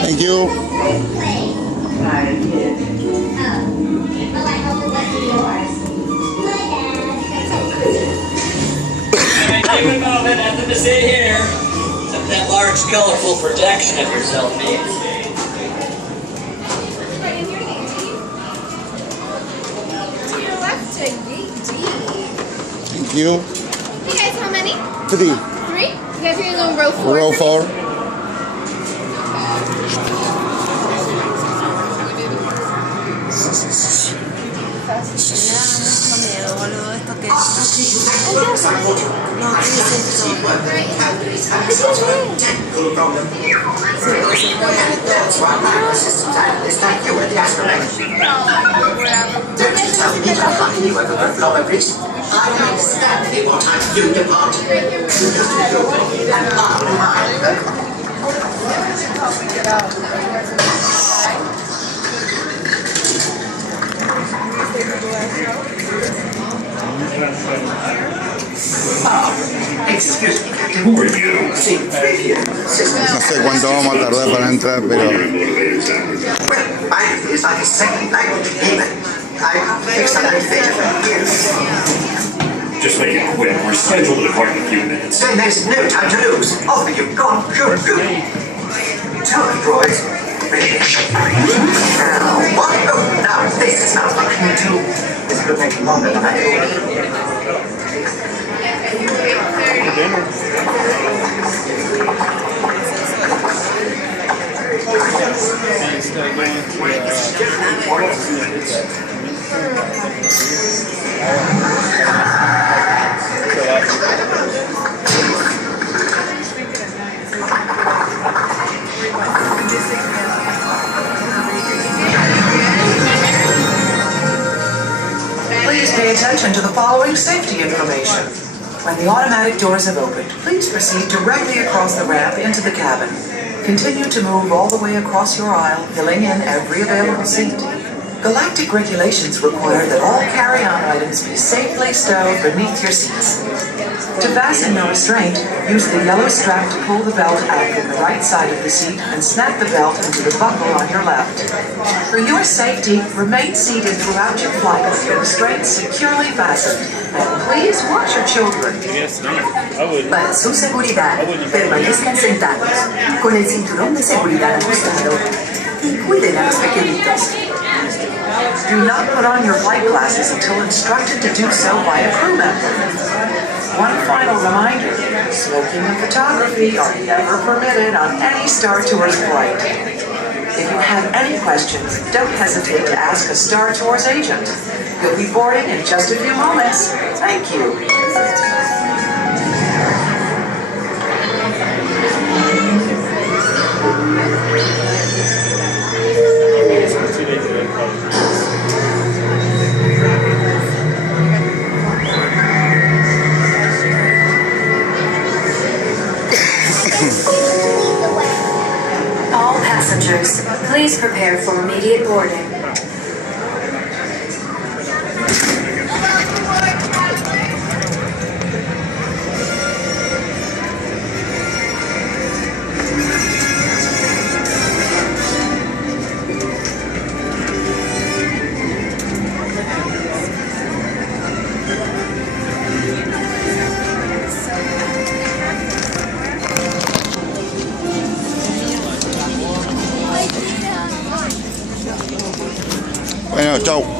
Thank you. Give a moment, nothing to see here. Except that large, colorful projection of yourself, mate. Thank you. You guys, how many? 3. 3? You guys are going to go in row 4? Row 4. I don't understand it what time you depart. You just do it and part of mine. Excuse me, Captain. Who are you? No sé cuánto vamos a tardar para entrar, pero... Well, I is like a second language even. I fixed that thing for years. Just make it quick. We're scheduled to depart in a few minutes. Then there's no time to lose. Off you go. Good. Tell the droids. Now, what? Oh, now this is not functioning too. This could take longer than I thought. Please pay attention to the following safety information. When the automatic doors have opened, please proceed directly across the ramp into the cabin. Continue to move all the way across your aisle, filling in every available seat. Galactic regulations require that all carry-on items be safely stowed beneath your seats. To fasten your restraint, use the yellow strap to pull the belt out from the right side of the seat and snap the belt into the buckle on your left. For your safety, remain seated throughout your flight with your restraints securely fastened. And please watch your children. Para su seguridad, permanezcan sentados, con el cinturón de seguridad ajustado y cuiden a los pequeñitos. Do not put on your flight glasses until instructed to do so by a crew member. One final reminder, smoking and photography are never permitted on any Star Tours flight. If you have any questions, don't hesitate to ask a Star Tours agent. You'll be boarding in just a few moments. Thank you. All passengers, please prepare for immediate boarding. Bueno, chao.